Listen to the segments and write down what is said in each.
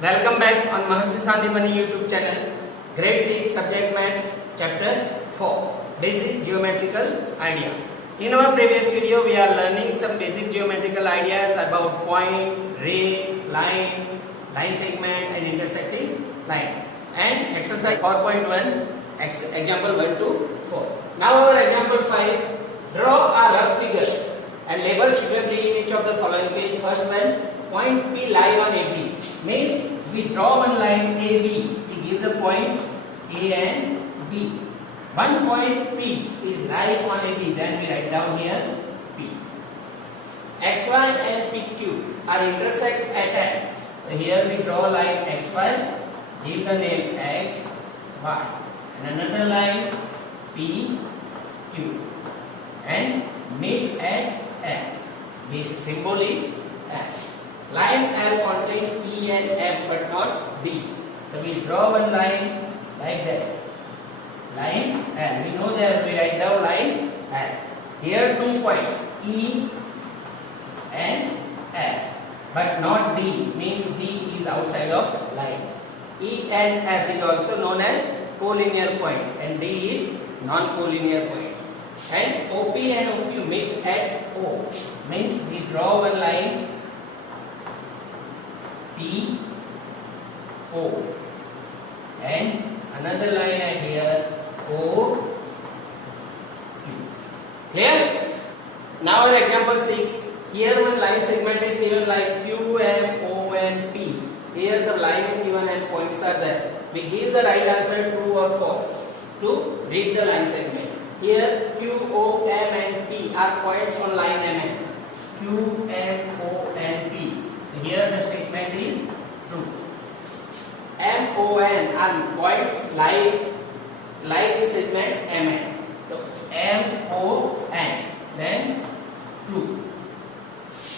Welcome back on Mahasi Sandhimani YouTube channel. Grade 6 Subject Maths Chapter 4 Basic Geometrical Idea. In our previous video we are learning some basic geometrical ideas about point, ray, line segment and intersecting line. And exercise 4.1 example 1 to 4. Now our example 5. Draw a rough figure and label suitably in each of the following page. First one, point P lie on AB. Means we draw one line AB. We give the point A and B. One point P is lie on AB. Then we write down here P. XY and PQ are intersect at M. So here we draw line XY. Give the name X, Y. And another line P, Q. And meet at M. The symbol is M. Line L contains E and F but not D. So we draw one line like that. Line L. We know that we write down line L. Here 2 points E and F but not D. Means D is outside of line. E and F is also known as collinear point and D is non-collinear point. And OP and OQ meet at O. Means we draw one line P, O and another line at here O, Q. Clear? Now our example 6. Here one line segment is given like Q, M, O and P. Here the line is given and points are there. We give the right answer true or false to read the line segment. Here Q, O, M and P are points on line MN. Q, M, O and P. Here the statement is true. M, O, N are points like in segment MN. So M, O, N. Then true.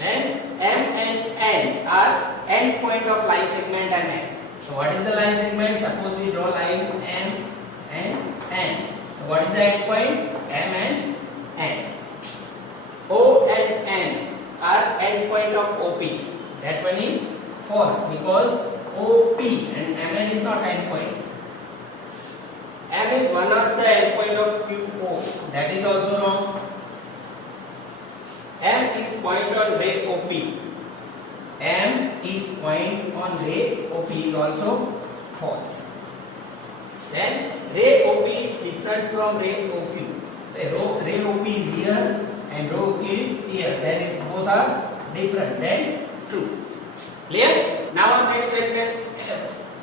Then M and N are end point of line segment MN. So what is the line segment? Suppose we draw line M and N. So what is the end point? M and N. O and N are end point of OP. That one is false because OP and MN is not end point. M is one of the end point of QO. That is also wrong. M is point on ray OP. M is point on ray OP is also false. Then ray OP is different from ray OQ. Ray OP is here and ray OQ is here. Then both are different. Then true. Clear? Now our next statement.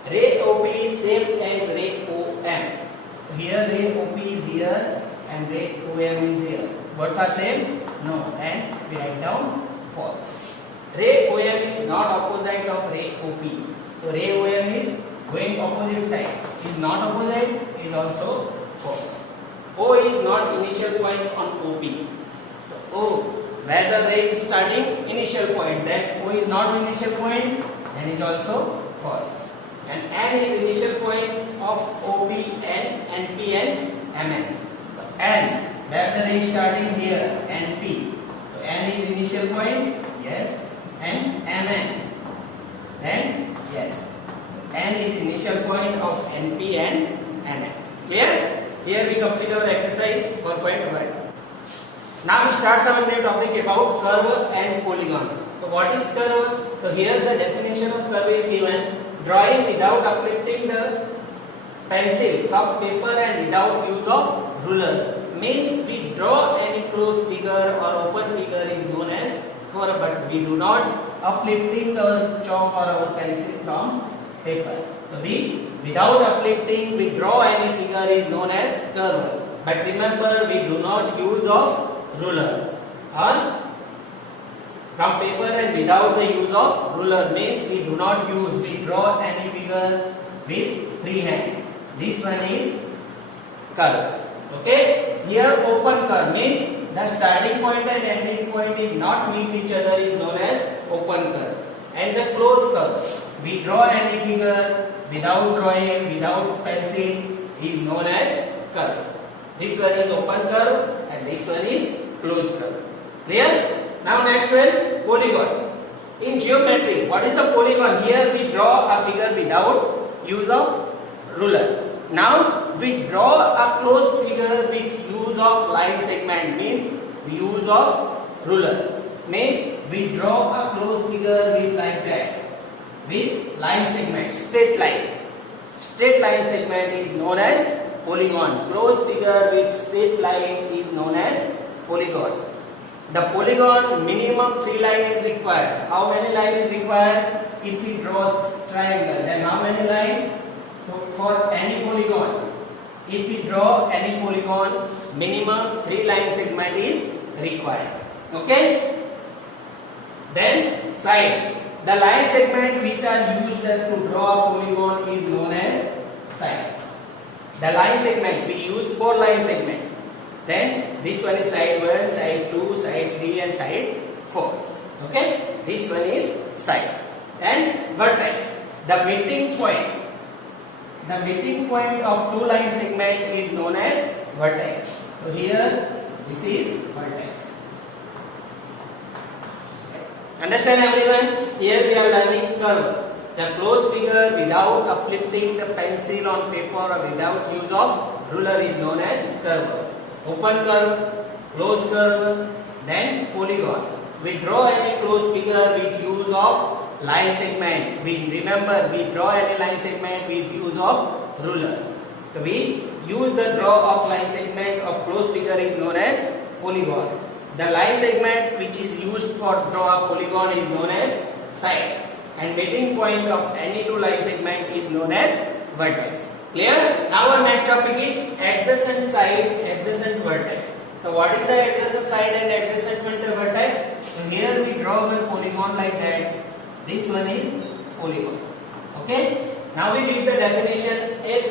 Ray OP is same as ray OM. Here ray OP is here and ray OM is here. Both are same? No. And we write down false. Ray OM is not opposite of ray OP. So ray OM is going opposite side. Is not opposite is also false. O is not initial point on OP. So O, where the ray is starting, initial point. Then O is not initial point, then is also false. And N is initial point of OP and NP and MN. So N, where the ray is starting here, NP. So N is initial point, yes. And MN, then yes. N is initial point of NP and MN. Clear? Here we complete our exercise 4.1. Now we start some new topic about curve and polygon. So what is curve? So here the definition of curve is given. Drawing without uplifting the pencil from paper and without use of ruler. Means we draw any closed figure or open figure is known as curve, but we do not uplifting our chalk or our pencil from paper. So without uplifting we draw any figure is known as curve. But remember we do not use of ruler or from paper and without the use of ruler means we do not use. We draw any figure with free hand. This one is curve. Okay. Here open curve means the starting point and ending point is not meet each other is known as open curve. And the closed curve. We draw any figure without drawing, without pencil is known as curve. This one is open curve and this one is closed curve. Clear? Now next one, polygon. In geometry, what is the polygon? Here we draw a figure without use of ruler. Now we draw a closed figure with use of line segment, means use of ruler. Means we draw a closed figure with like that, with line segment, straight line. Straight line segment is known as polygon. Closed figure with straight line is known as polygon. The polygon minimum 3 lines is required. How many lines is required? If we draw triangle, then how many lines? For any polygon. If we draw any polygon, minimum 3 line segment is required. Okay? Then side. The line segment which are used to draw a polygon is known as side. The line segment, we use 4 line segment. Then this one is side 1, side 2, side 3 and side 4. Okay? This one is side. And vertex. The meeting point. The meeting point of 2 line segment is known as vertex. So here this is vertex. Understand everyone? Here we are learning curve. The closed figure without uplifting the pencil on paper or without use of ruler is known as curve. Open curve, closed curve, then polygon. We draw any closed figure with use of line segment. We draw any line segment with use of ruler. So we use the draw of line segment of closed figure is known as polygon. The line segment which is used for draw a polygon is known as side. And meeting point of any 2 line segment is known as vertex. Clear? Now our next topic is adjacent side, adjacent vertex. So what is the adjacent side and adjacent vertex? So here we draw one polygon like that. This one is polygon. Okay? Now we read the definition. If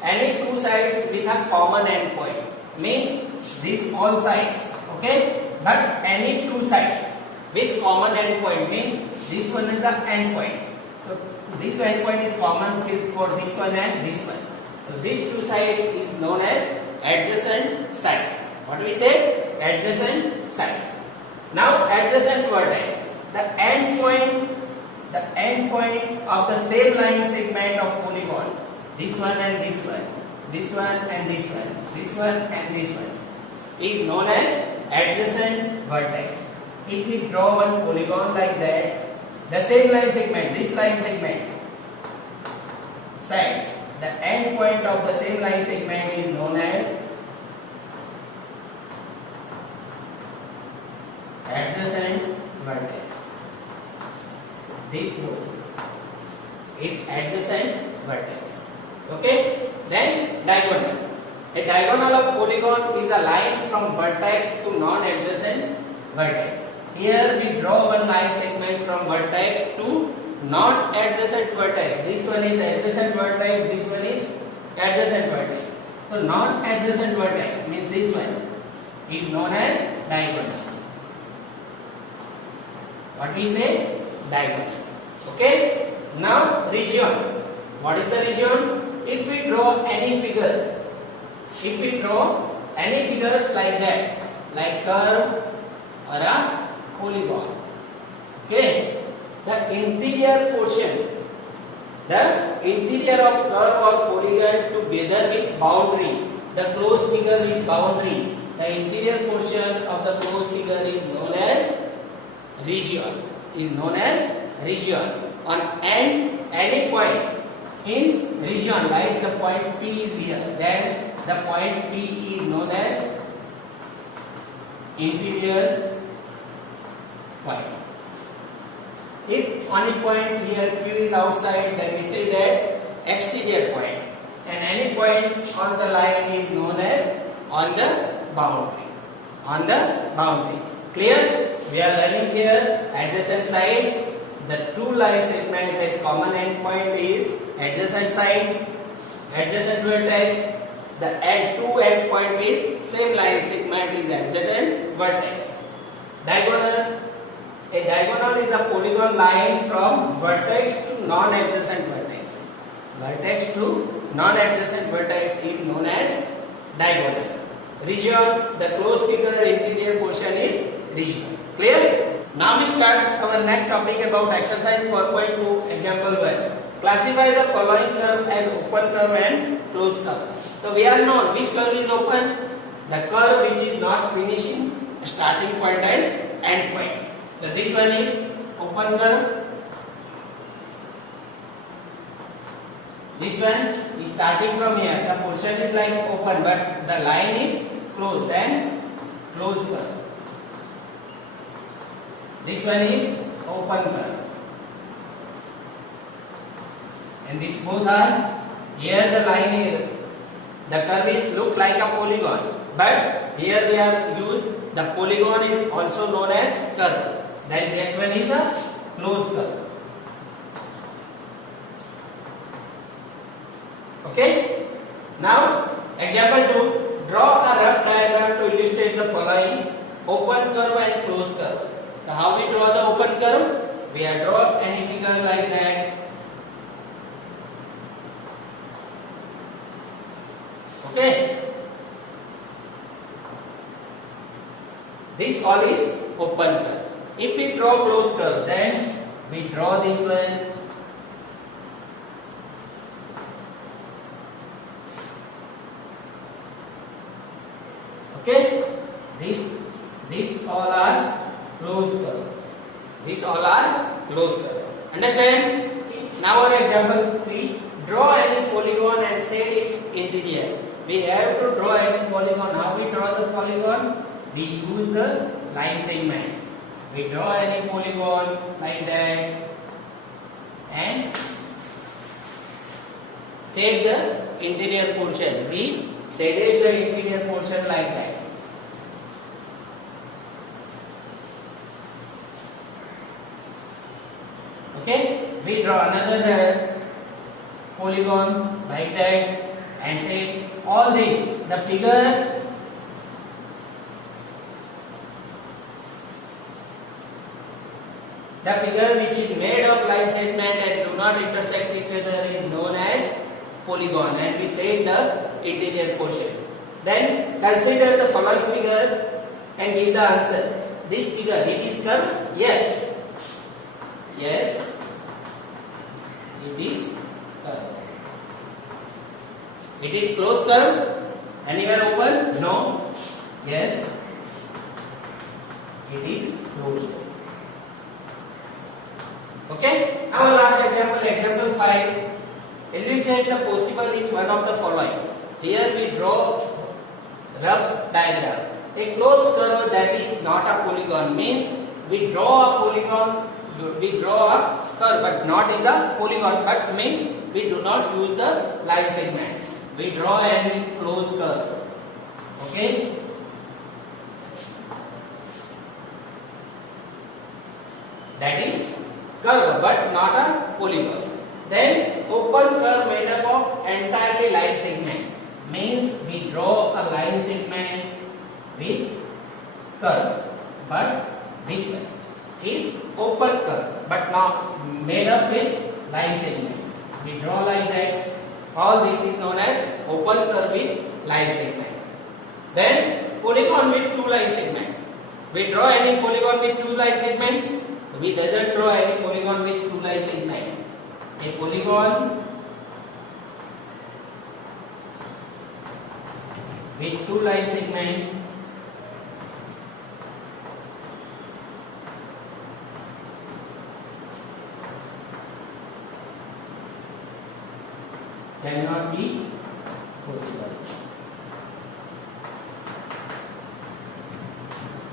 any 2 sides with a common endpoint, means these all sides. Okay? But any 2 sides with common endpoint means this one is the endpoint. So this endpoint is common for this one and this one. So these 2 sides is known as adjacent side. What we say? Adjacent side. Now adjacent vertex. The endpoint of the same line segment of polygon. This one and this one. This one and this one. This one and this one is known as adjacent vertex. If we draw one polygon like that, the same line segment, this line segment, sides, the end point of the same line segment is known as adjacent vertex. This both is adjacent vertex. Okay? Then diagonal. A diagonal of polygon is a line from vertex to non-adjacent vertex. Here we draw one line segment from vertex to non-adjacent vertex. This one is adjacent vertex, this one is adjacent vertex. So non-adjacent vertex means this one is known as diagonal. What we say? Diagonal. Okay? Now region. What is the region? If we draw any figure, figures like that, like curve or a polygon, okay, the interior portion, the interior of curve or polygon together with boundary, the closed figure with boundary, the interior portion of the closed figure is known as region. On any point in region, like the point P is here, then the point P is known as interior point. If any point here Q is outside, then we say that exterior point. And any point on the line is known as on the boundary. Clear? We are learning here adjacent side. The 2 line segment has common endpoint is adjacent side, adjacent vertex. The 2 endpoint with same line segment is adjacent vertex. Diagonal. A diagonal is a polygon line from vertex to non-adjacent vertex. Vertex to non-adjacent vertex is known as diagonal. Region. The closed figure interior portion is region. Clear? Now we start our next topic about exercise 4.2 example 1. Classify the following curve as open curve and closed curve. So we are known which curve is open? The curve which is not finishing starting point and end point. So this one is open curve. This one is starting from here. The portion is like open but the line is closed and closed curve. This one is open curve. And these both are, here the line is, the curve is look like a polygon. But here we are used, the polygon is also known as curve. That one is a closed curve. Okay. Now example 2. Draw a rough diagram to illustrate the following open curve and closed curve. So how we draw the open curve? We are draw any figure like that. Okay. This all is open curve. If we draw closed curve, then we draw this one. Okay. These all are closed curve. These all are closed curve. Understand? Now our example 3. Draw any polygon and set its interior. We have to draw any polygon. How we draw the polygon? We use the line segment. We draw any polygon like that and set the interior portion. We shaded the interior portion like that. Okay, we draw another polygon like that and say all these, the figure which is made of line segment and do not intersect each other is known as polygon, and we say the interior portion. Then consider the following figure and give the answer. This figure, it is curve? Yes. Yes. It is curve. It is closed curve? Anywhere open? No. Yes. It is closed. Okay. Now last example 5. Illustrate the possible each one of the following. Here we draw rough diagram. A closed curve that is not a polygon means we draw a polygon. We draw a curve but not is a polygon, but means we do not use the line segment. We draw any closed curve. Okay. That is curve but not a polygon. Then open curve made up of entirely line segment means we draw a line segment with curve, but this one is open curve but not made up with line segment. We draw like that. All this is known as open curve with line segment. Then polygon with two line segment. We draw any polygon with two line segment. We doesn't draw any polygon with two line segment. A polygon with two line segment cannot be possible.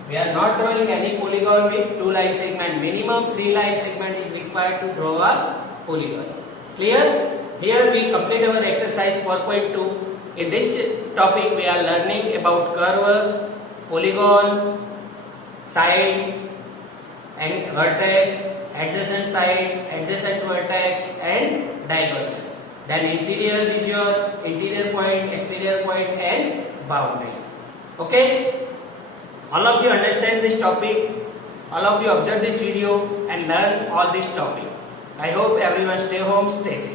We are not drawing any polygon with two line segment. Minimum 3 line segment is required to draw a polygon. Clear? Here we complete our exercise 4.2. In this topic we are learning about curve, polygon, sides and vertex, adjacent side, adjacent vertex and diagonal. Then interior region, interior point, exterior point and boundary. Okay? All of you understand this topic. All of you observe this video and learn all this topic. I hope everyone stay home, stay safe.